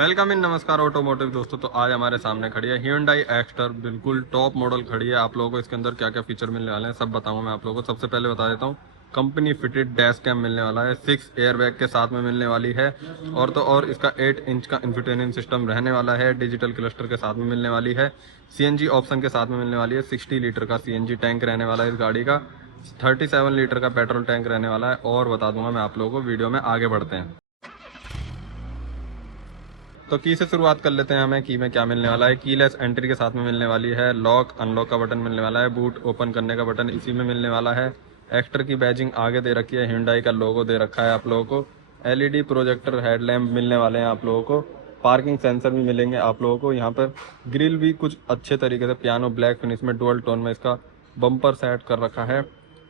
Welcome in नमस्कार automotive दोस्तों। तो आज हमारे सामने खड़ी है Hyundai एक्स्टर, बिल्कुल टॉप मॉडल खड़ी है। आप लोगों को इसके अंदर क्या क्या फीचर मिलने वाले हैं सब बताऊंगा मैं आप लोगों को। सबसे पहले बता देता हूँ, कंपनी फिटेड डैश कैम मिलने वाला है, 6 एयरबैग के साथ में मिलने वाली है। और तो और इसका 8 इंच का इंफोटेनमेंट सिस्टम रहने वाला है, डिजिटल क्लस्टर के साथ में मिलने वाली है, CNG ऑप्शन के साथ में मिलने वाली है। 60 लीटर का CNG टैंक रहने वाला है इस गाड़ी का, 37 लीटर का पेट्रोल टैंक रहने वाला है। और बता दूंगा मैं आप लोगों को, वीडियो में आगे बढ़ते हैं। तो की से शुरुआत कर लेते हैं। हमें की में क्या मिलने वाला है, कीलेस एंट्री के साथ में मिलने वाली है, लॉक अनलॉक का बटन मिलने वाला है, बूट ओपन करने का बटन इसी में मिलने वाला है। एक्स्टर की बैजिंग आगे दे रखी है, Hyundai का लोगो दे रखा है आप लोगों को। LED प्रोजेक्टर हेडलैम्प मिलने वाले हैं आप लोगों को। पार्किंग सेंसर भी मिलेंगे आप लोगों को। यहाँ पर ग्रिल भी कुछ अच्छे तरीके से पियानो ब्लैक फिनिश में डुअल टोन में इसका बम्पर सेट कर रखा है।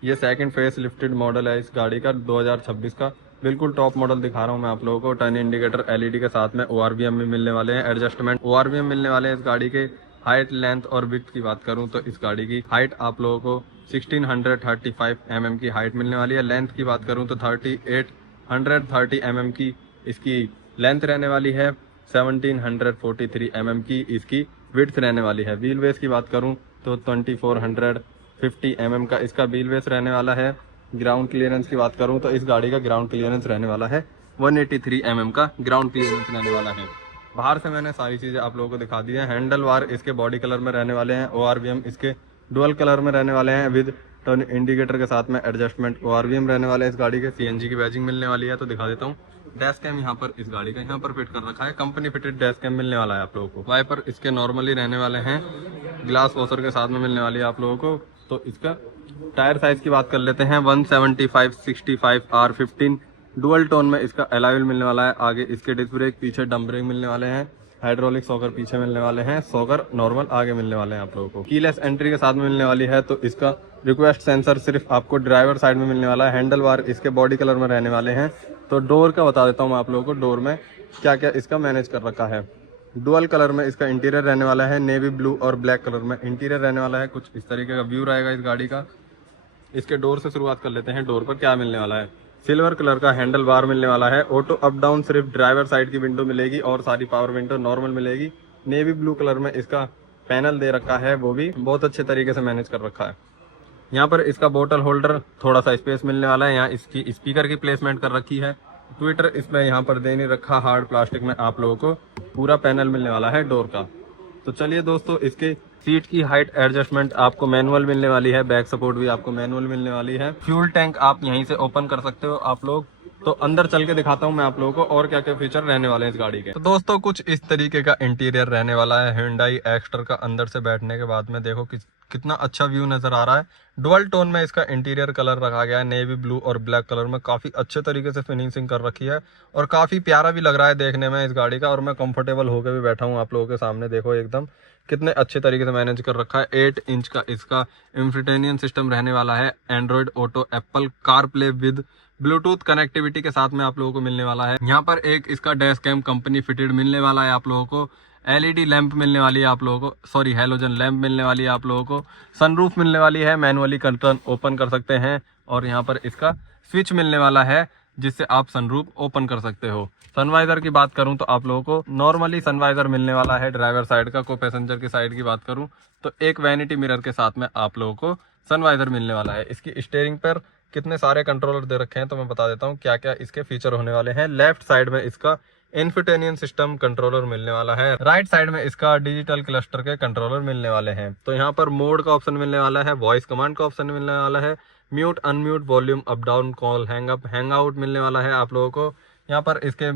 ये सेकंड फेस लिफ्टेड मॉडल है इस गाड़ी का, 2026 का। बिल्कुल टॉप मॉडल दिखा रहा हूँ मैं आप लोगों को। टर्न इंडिकेटर LED के साथ में ORVM में मिलने वाले हैं, एडजस्टमेंट ORVM मिलने वाले हैं इस गाड़ी के। हाइट लेंथ और विड्थ की बात करूँ तो इस गाड़ी की हाइट आप लोगों को 1635 mm की हाइट मिलने वाली है। लेंथ की बात करूँ तो 3830 mm की इसकी लेंथ रहने वाली है। 1743 mm की इसकी विड्थ रहने वाली है। व्हील बेस की बात करूँ तो 2450 mm का इसका व्हील बेस रहने वाला है। ग्राउंड क्लियरेंस की बात करूं तो इस गाड़ी का ग्राउंड क्लियरेंस रहने वाला है 183 mm का ग्राउंड क्लियरेंस रहने वाला है। बाहर से मैंने सारी चीज़ें आप लोगों को दिखा दी है। हैंडल बार इसके बॉडी कलर में रहने वाले हैं, ORVM इसके डुअल कलर में रहने वाले हैं विद टर्न इंडिकेटर के साथ में एडजस्टमेंट ORVM रहने वाले हैं इस गाड़ी के। CNG की बैजिंग मिलने वाली है। तो दिखा देता हूँ, डैश कैम यहाँ पर इस गाड़ी का यहाँ पर फिट कर रखा है, कंपनी फिटेड डैश कैम मिलने वाला है आप लोगों को। वाइपर इसके नॉर्मली रहने वाले हैं, ग्लास वॉशर के साथ में मिलने वाली है आप लोगों को। तो इसका टायर साइज की बात कर लेते हैं, 175/65 R15 डुअल टोन में इसका एलॉय मिलने वाला है। आगे इसके डिस्क ब्रेक, पीछे डम ब्रेक मिलने वाले हैं, हाइड्रोलिक सॉकर पीछे मिलने वाले हैं, सॉकर नॉर्मल आगे मिलने वाले हैं आप लोगों को। कीलेस एंट्री के साथ में मिलने वाली है। तो इसका रिक्वेस्ट सेंसर सिर्फ आपको ड्राइवर साइड में मिलने वाला है। हैंडल बार इसके बॉडी कलर में रहने वाले हैं। तो डोर का बता देता हूँ मैं आप लोगों को, डोर में क्या क्या इसका मैनेज कर रखा है। डुअल कलर में इसका इंटीरियर रहने वाला है, नेवी ब्लू और ब्लैक कलर में इंटीरियर रहने वाला है। कुछ इस तरीके का व्यू रहेगा इस गाड़ी का। इसके डोर से शुरुआत कर लेते हैं। डोर पर क्या मिलने वाला है, सिल्वर कलर का हैंडल बार मिलने वाला है। ऑटो अप डाउन सिर्फ ड्राइवर साइड की विंडो मिलेगी और सारी पावर विंडो नॉर्मल मिलेगी। नेवी ब्लू कलर में इसका पैनल दे रखा है, वो भी बहुत अच्छे तरीके से मैनेज कर रखा है। यहाँ पर इसका बोतल होल्डर, थोड़ा सा स्पेस मिलने वाला है। यहाँ इसकी स्पीकर की प्लेसमेंट कर रखी है। ट्विटर इसमें यहाँ पर दे नहीं रखा, हार्ड प्लास्टिक में आप लोगों को पूरा पैनल मिलने वाला है डोर का। तो चलिए दोस्तों, इसके सीट की हाइट एडजस्टमेंट आपको मैनुअल मिलने वाली है, बैक सपोर्ट भी आपको मैनुअल मिलने वाली है। फ्यूल टैंक आप यहीं से ओपन कर सकते हो आप लोग। तो अंदर चल के दिखाता हूँ मैं आप लोगों को और क्या क्या फीचर रहने वाले हैं इस गाड़ी के। तो दोस्तों, कुछ इस तरीके का इंटीरियर रहने वाला है Hyundai एक्स्टर का। अंदर से बैठने के बाद में देखो कितना अच्छा व्यू नजर आ रहा है। डुअल टोन में इसका इंटीरियर कलर रखा गया है, नेवी ब्लू और ब्लैक कलर में। काफी अच्छे तरीके से फिनिशिंग कर रखी है और काफी प्यारा भी लग रहा है देखने में इस गाड़ी का। और मैं कंफर्टेबल होकर भी बैठा हूँ आप लोगों के सामने, देखो एकदम कितने अच्छे तरीके से मैनेज कर रखा है। 8 इंच का इसका इंफोटेनमेंट सिस्टम रहने वाला है, Android auto, Apple CarPlay with Bluetooth connectivity के साथ में आप लोगों को मिलने वाला है। यहाँ पर एक इसका डैश कैम कंपनी फिटेड मिलने वाला है आप लोगों को। LED लैंप मिलने वाली है आप लोगों को, सॉरी हैलोजन लैंप मिलने वाली है आप लोगों को। सनरूफ मिलने वाली है, मैनुअली कर्टन ओपन कर सकते हैं। और यहाँ पर इसका स्विच मिलने वाला है जिससे आप सनरूफ ओपन कर सकते हो। सनवाइजर की बात करूं तो आप लोगों को नॉर्मली सनवाइजर मिलने वाला है ड्राइवर साइड का। को पैसेंजर की साइड की बात करूं तो एक वैनिटी मिरर के साथ में आप लोगों को सनवाइजर मिलने वाला है। इसकी स्टीयरिंग पर कितने सारे कंट्रोलर दे रखे हैं तो मैं बता देता हूं क्या क्या इसके फीचर होने वाले हैं। लेफ्ट साइड में इसका इंफोटेनमेंट सिस्टम कंट्रोलर मिलने वाला है, राइट साइड में इसका डिजिटल क्लस्टर के कंट्रोलर मिलने वाले हैं। तो यहाँ पर मोड का ऑप्शन मिलने वाला है, वॉइस कमांड का ऑप्शन मिलने वाला है, mute unmute, volume up down, call hang up hang out मिलने वाला है आप लोगों को। यहाँ पर इसके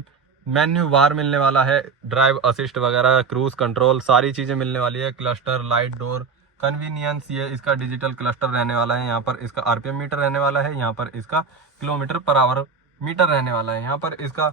मेन्यू बार मिलने वाला है, ड्राइव असिस्ट वगैरह, क्रूज कंट्रोल, सारी चीजें मिलने वाली है। क्लस्टर, लाइट, डोर, कन्वीनियंस, ये इसका डिजिटल क्लस्टर रहने वाला है। यहाँ पर इसका RPM मीटर रहने वाला है, यहाँ पर इसका किलोमीटर पर आवर मीटर रहने वाला है। यहाँ पर इसका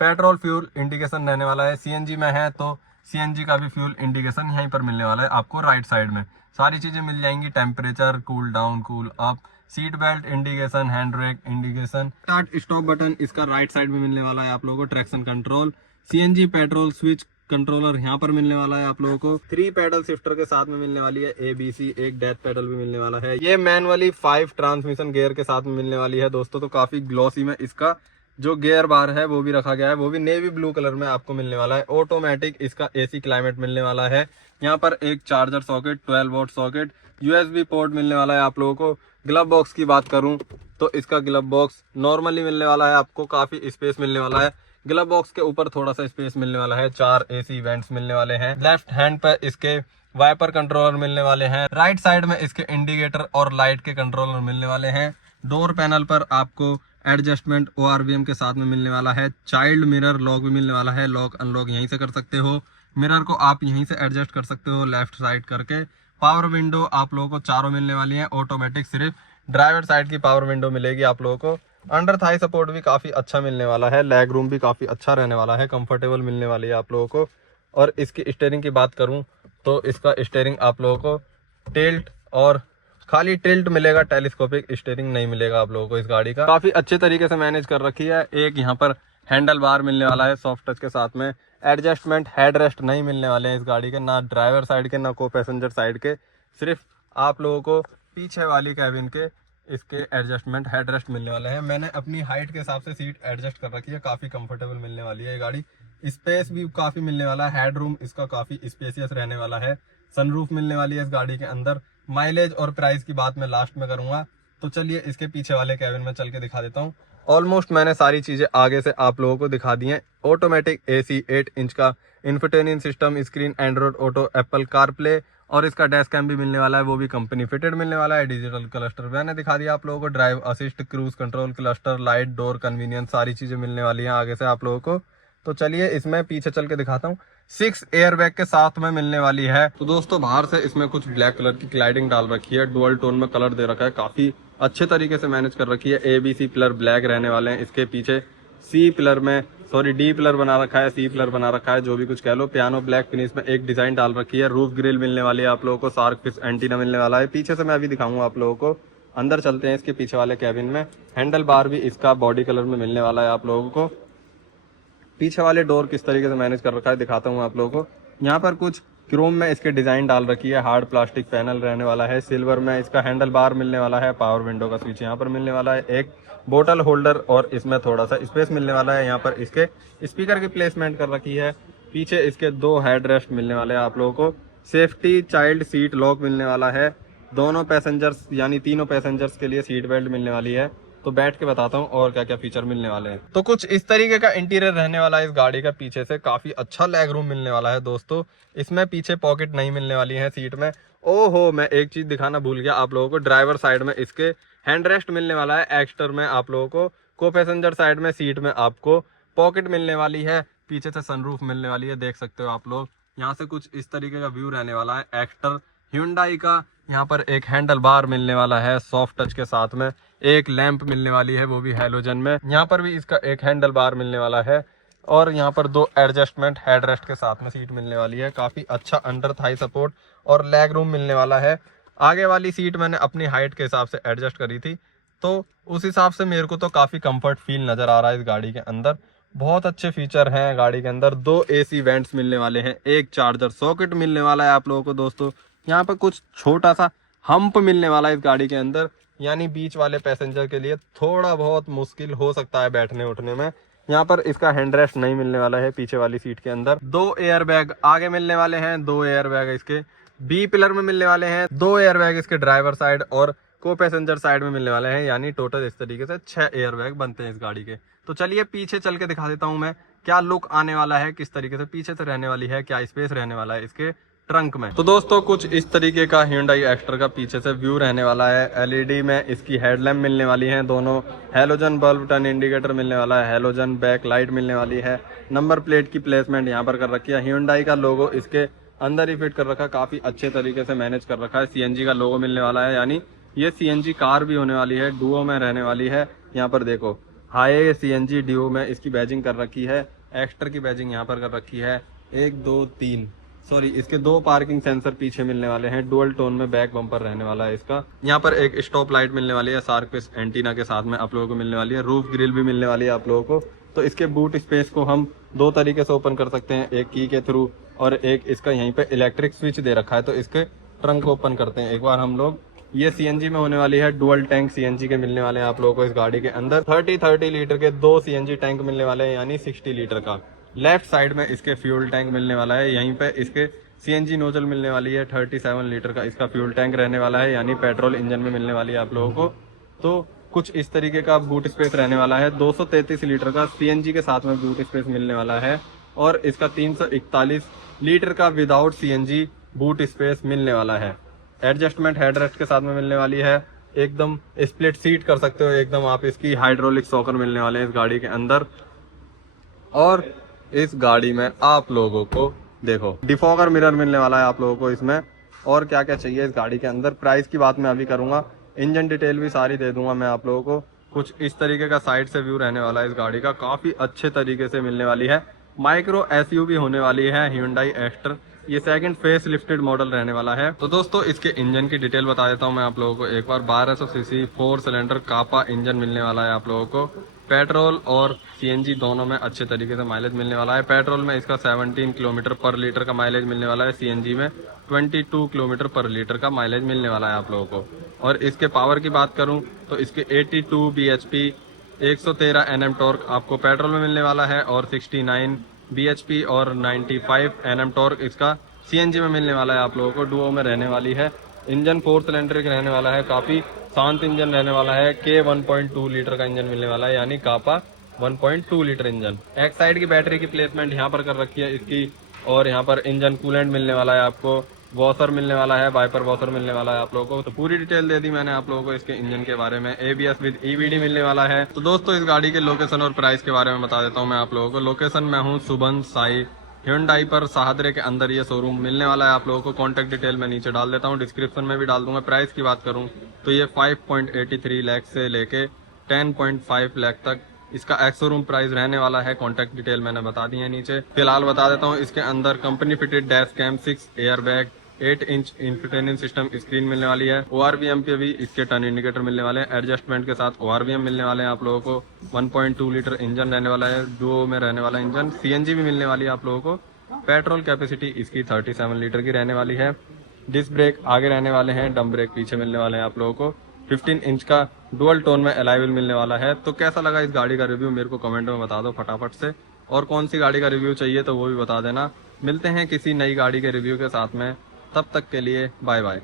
पेट्रोल फ्यूल इंडिकेशन रहने वाला है। CNG में है तो CNG का भी फ्यूल इंडिकेशन यहीं पर मिलने वाला है आपको राइट साइड में। सारी चीजें मिल जाएंगी, temperature, cool down, cool up, seat belt indication, hand brake indication, start stop button इसका राइट साइड में मिलने वाला है आप लोगों को। Traction control, CNG petrol switch controller यहाँ पर मिलने वाला है आप लोगों को। 3 पैडल शिफ्टर के साथ में मिलने वाली है, ABC, एक डेथ पैडल भी मिलने वाला है। ये मैनुअली 5 ट्रांसमिशन गियर के साथ में मिलने वाली है दोस्तों। तो काफी ग्लॉसी में इसका जो गियर बार है वो भी रखा गया है, वो भी नेवी ब्लू कलर में आपको मिलने वाला है। ऑटोमेटिक इसका एसी क्लाइमेट मिलने वाला है। यहाँ पर एक charger socket, 12 volt socket, USB port मिलने वाला है आप लोगों को। ग्लव बॉक्स की बात करूं तो इसका ग्लव बॉक्स नॉर्मली मिलने वाला है, आपको काफी स्पेस मिलने वाला है। ग्लव बॉक्स के ऊपर थोड़ा सा स्पेस मिलने वाला है। 4 एसी वेंट्स मिलने वाले हैं। लेफ्ट हैंड पर इसके वाइपर कंट्रोलर मिलने वाले हैं। राइट साइड में इसके इंडिकेटर और लाइट के कंट्रोलर मिलने वाले हैं। डोर पैनल पर आपको एडजस्टमेंट ORVM के साथ में मिलने वाला है। चाइल्ड मिरर लॉक भी मिलने वाला है, लॉक अनलॉक यहीं से कर सकते हो। मिरर को आप यहीं से एडजस्ट कर सकते हो लेफ्ट साइड करके। पावर विंडो आप लोगों को चारों मिलने वाली है ऑटोमेटिक, सिर्फ ड्राइवर साइड की पावर विंडो मिलेगी आप लोगों को। अंडर थाई सपोर्ट भी काफी अच्छा मिलने वाला है। लेग रूम भी काफी अच्छा रहने वाला है, कंफर्टेबल मिलने वाली है आप लोगों को। और इसकी स्टीयरिंग की बात करूं तो इसका स्टीयरिंग आप लोगों को टिल्ट और खाली टिल्ट मिलेगा, टेलीस्कोपिक स्टीयरिंग नहीं मिलेगा आप लोगों को इस गाड़ी का। काफी अच्छे तरीके से मैनेज कर रखी है। एक यहाँ पर हैंडल बार मिलने वाला है सॉफ्ट टच के साथ में। एडजस्टमेंट हेड रेस्ट नहीं मिलने वाले हैं इस गाड़ी के, ना ड्राइवर साइड के ना को पैसेंजर साइड के। सिर्फ आप लोगों को पीछे वाली कैबिन के इसके एडजस्टमेंट हेड रेस्ट मिलने वाले हैं। मैंने अपनी हाइट के हिसाब से सीट एडजस्ट कर रखी है, काफी कंफर्टेबल मिलने वाली है ये गाड़ी। स्पेस भी काफी मिलने वाला है, हेड रूम इसका काफी स्पेसियस रहने वाला है। सनरूफ मिलने वाली है इस गाड़ी के अंदर। माइलेज और प्राइस की बात मैं लास्ट में करूंगा, तो चलिए इसके पीछे वाले कैबिन में चल के दिखा देता हूँ। ऑलमोस्ट मैंने सारी चीजें आगे से आप लोगों को दिखा दी हैं। ऑटोमेटिक AC 8 इंच का infotainment system, screen Android auto, Apple CarPlay और इसका डैश कैम भी मिलने वाला है, वो भी कंपनी फिटेड मिलने वाला है। डिजिटल क्लस्टर मैंने दिखा दिया आप लोगों को। Drive assist, cruise control, cluster, light, door convenience, सारी चीजें मिलने वाली हैं आगे से आप लोगों को। तो चलिए इसमें पीछे चल के दिखाता हूँ। 6 एयरबैग के साथ में मिलने वाली है। तो दोस्तों बाहर से इसमें कुछ ब्लैक कलर की क्लाइडिंग डाल रखी है, डुअल टोन में कलर दे रखा है, काफी अच्छे तरीके से मैनेज कर रखी है। ABC पिलर ब्लैक रहने वाले हैं इसके पीछे। D पिलर बना रखा है, C पिलर बना रखा है, जो भी कुछ कह लो। पियानो ब्लैक फिनिश में एक डिजाइन डाल रखी है। रूफ ग्रिल मिलने वाली है आप लोगों को। शार्क फिश एंटीना मिलने वाला है। पीछे से मैं अभी दिखाऊंगा आप लोगों को। अंदर चलते हैं इसके पीछे वाले कैबिन में। हैंडल बार भी इसका बॉडी कलर में मिलने वाला है आप लोगों को। पीछे वाले डोर किस तरीके से मैनेज कर रखा है दिखाता हूँ आप लोगों को। यहाँ पर कुछ क्रोम में इसके डिजाइन डाल रखी है। हार्ड प्लास्टिक पैनल रहने वाला है। सिल्वर में इसका हैंडल बार मिलने वाला है। पावर विंडो का स्विच यहाँ पर मिलने वाला है। एक बोतल होल्डर और इसमें थोड़ा सा स्पेस मिलने वाला है। यहाँ पर इसके स्पीकर की प्लेसमेंट कर रखी है। पीछे इसके 2 हेड रेस्ट मिलने वाले हैं आप लोगों को। सेफ्टी चाइल्ड सीट लॉक मिलने वाला है। दोनों पैसेंजर्स यानी तीनों पैसेंजर्स के लिए सीट बेल्ट मिलने वाली है। तो बैठ के बताता हूँ और क्या क्या फीचर मिलने वाले हैं। तो कुछ इस तरीके का इंटीरियर रहने वाला है इस गाड़ी का। पीछे से काफी अच्छा लेग रूम मिलने वाला है दोस्तों। इसमें पीछे पॉकेट नहीं मिलने वाली है सीट में। ओहो, मैं एक चीज दिखाना भूल गया आप लोगों को। ड्राइवर साइड में इसके हैंड रेस्ट मिलने वाला है। एक्स्टर में आप लोगों को पैसेंजर साइड में सीट में आपको पॉकेट मिलने वाली है। पीछे से सनरूफ मिलने वाली है, देख सकते हो आप लोग। यहाँ से कुछ इस तरीके का व्यू रहने वाला है। एक्स्टर Hyundai का यहाँ पर एक हैंडल बार मिलने वाला है सॉफ्ट टच के साथ में। एक लैंप मिलने वाली है, वो भी हैलोजन में। यहाँ पर भी इसका एक हैंडल बार मिलने वाला है। और यहाँ पर 2 एडजस्टमेंट हेड रेस्ट के साथ में सीट मिलने वाली है। काफी अच्छा अंडर थाई सपोर्ट और लेग रूम मिलने वाला है। आगे वाली सीट मैंने अपनी हाइट के हिसाब से एडजस्ट करी थी, तो उस हिसाब से मेरे को तो काफी कंफर्ट फील नजर आ रहा है इस गाड़ी के अंदर। बहुत अच्छे फीचर हैं गाड़ी के अंदर। 2 AC वेंट्स मिलने वाले हैं। एक चार्जर सॉकेट मिलने वाला है आप लोगों को दोस्तों। यहाँ पर कुछ छोटा सा हम्प मिलने वाला है इस गाड़ी के अंदर, यानी बीच वाले पैसेंजर के लिए थोड़ा बहुत मुश्किल हो सकता है बैठने उठने में। यहाँ पर इसका हैंड रेस्ट नहीं मिलने वाला है पीछे वाली सीट के अंदर। 2 एयर बैग आगे मिलने वाले हैं। 2 एयर बैग इसके B पिलर में मिलने वाले हैं। 2 एयर बैग इसके ड्राइवर साइड और को पैसेंजर साइड में मिलने वाले हैं, यानी टोटल इस तरीके से 6 एयर बैग बनते हैं इस गाड़ी के। तो चलिए पीछे चल के दिखा देता हूँ मैं क्या लुक आने वाला है, किस तरीके से पीछे से रहने वाली है, क्या स्पेस रहने वाला है इसके ट्रंक में। तो दोस्तों कुछ इस तरीके का Hyundai एक्स्टर का पीछे से व्यू रहने वाला है। LED में इसकी हेडलैम्प मिलने वाली हैं दोनों। हैलोजन बल्ब, टर्न इंडिकेटर मिलने वाला है। हैलोजन बैक लाइट मिलने वाली है। नंबर प्लेट की प्लेसमेंट यहाँ पर कर रखी है। Hyundai का लोगो इसके अंदर ही फिट कर रखा है, काफी अच्छे तरीके से मैनेज कर रखा है। CNG का लोगो मिलने वाला है, यानी ये CNG कार भी होने वाली है, डुओ में रहने वाली है। यहाँ पर देखो हाई CNG डुओ में इसकी बैजिंग कर रखी है। एक्स्टर की बैजिंग यहाँ पर कर रखी है। 1 2 3 इसके 2 पार्किंग सेंसर पीछे मिलने वाले हैं। डुअल टोन में बैक बम्पर रहने वाला है इसका। यहाँ पर एक स्टॉप लाइट मिलने वाली है शार्क फिश एंटीना के साथ में आप लोगों को मिलने वाली है। रूफ ग्रिल भी मिलने वाली है आप लोगों को। तो इसके बूट स्पेस को हम 2 तरीके से ओपन कर सकते हैं, एक की के थ्रू और एक इसका यहीं पे इलेक्ट्रिक स्विच दे रखा है। तो इसके ट्रंक को ओपन करते हैं। एक बार हम लोग ये सीएनजी में होने वाली है। डुअल टैंक सीएनजी के मिलने वाले हैं आप लोगों को इस गाड़ी के अंदर। 30 लीटर के 2 सीएनजी टैंक मिलने वाले हैं, यानी 60 लीटर का। लेफ्ट साइड में इसके फ्यूल टैंक मिलने वाला है। यहीं पे इसके सीएनजी नोजल मिलने वाली है। 37 लीटर का इसका फ्यूल टैंक रहने वाला है, यानी पेट्रोल इंजन में मिलने वाली है आप लोगों को। तो कुछ इस तरीके का बूट स्पेस रहने वाला है। 233 लीटर का सीएनजी के साथ में बूट स्पेस मिलने वाला है, और इसका 341 लीटर का विदाउट सीएनजी बूट स्पेस मिलने वाला है। एडजस्टमेंट हेडरेस्ट के साथ में मिलने वाली है। एकदम स्प्लिट सीट कर सकते हो एकदम आप इसकी। हाइड्रोलिक सॉकर मिलने वाले हैं इस गाड़ी के अंदर। और इस गाड़ी में आप लोगों को देखो डिफॉगर मिरर मिलने वाला है आप लोगों को इसमें। और क्या क्या चाहिए इस गाड़ी के अंदर। प्राइस की बात मैं अभी करूंगा, इंजन डिटेल भी सारी दे दूंगा मैं आप लोगों को। कुछ इस तरीके का साइड से व्यू रहने वाला है इस गाड़ी का, काफी अच्छे तरीके से मिलने वाली है। माइक्रो एसयूवी होने वाली है Hyundai एक्स्टर। ये सेकंड फेस लिफ्टेड मॉडल रहने वाला है। तो दोस्तों इसके इंजन की डिटेल बता देता हूं मैं आप लोगों को एक बार। 1200 सीसी 4 सिलेंडर कापा इंजन मिलने वाला है आप लोगों को। पेट्रोल और सीएनजी दोनों में अच्छे तरीके से माइलेज मिलने वाला है। पेट्रोल में इसका 17 किलोमीटर पर लीटर का माइलेज मिलने वाला है। सीएनजी में 22 किलोमीटर पर लीटर का माइलेज मिलने वाला है आप लोगों को। और इसके पावर की बात करूं तो इसके 82 bhp 113 Nm टॉर्क आपको पेट्रोल में मिलने वाला है, और 69 bhp और 95 Nm टॉर्क इसका सीएनजी में मिलने वाला है आप लोगों को। डुओ में रहने वाली है। इंजन 4 सिलेंडर का रहने वाला है, काफी शांत इंजन रहने वाला है। के 1.2 लीटर का इंजन मिलने वाला है, यानी कापा 1.2 लीटर इंजन। एक साइड की बैटरी की प्लेसमेंट यहाँ पर कर रखी है इसकी, और यहाँ पर इंजन कूलेंट मिलने वाला है आपको। वॉशर मिलने वाला है, वाइपर वॉशर मिलने वाला है आप लोगों को। तो पूरी डिटेल दे दी मैंने आप लोगों को इसके इंजन के बारे में। ABS विद EBD मिलने वाला है। तो दोस्तों इस गाड़ी के लोकेशन और प्राइस के बारे में बता देता हूँ मैं आप लोगों को। लोकेशन में हूँ सुबन साई Hyundai पर शाहदरे के अंदर ये शोरूम मिलने वाला है आप लोगों को। कॉन्टैक्ट डिटेल मैं नीचे डाल देता हूँ, डिस्क्रिप्शन में भी डाल दूंगा। प्राइस की बात करूँ तो ये 5.83 लाख से लेके 10.5 लाख तक इसका एक्स शोरूम प्राइस रहने वाला है। कॉन्टैक्ट डिटेल मैंने बता दी है नीचे। फिलहाल बता देता हूँ इसके अंदर company fitted dash cam, 6 air bag, 8 inch infotainment system screen मिलने वाली है। ORVM पे भी इसके टर्न इंडिकेटर मिलने वाले हैं। एडजस्टमेंट के साथ ORVM मिलने वाले हैं आप लोगों को। 1.2 लीटर इंजन रहने वाला है, डुओ में रहने वाला इंजन। CNG भी मिलने वाली है आप लोगों को। पेट्रोल कैपेसिटी इसकी 37 लीटर की रहने वाली है। डिस्क ब्रेक आगे रहने वाले हैं, डम ब्रेक पीछे मिलने वाले हैं आप लोगों को। 15 इंच का डुअल टोन में अलॉय व्हील मिलने वाला है। तो कैसा लगा इस गाड़ी का रिव्यू मेरे को कमेंट में बता दो फटाफट से। और कौन सी गाड़ी का रिव्यू चाहिए तो वो भी बता देना। मिलते हैं किसी नई गाड़ी के रिव्यू के साथ में, तब तक के लिए बाय बाय।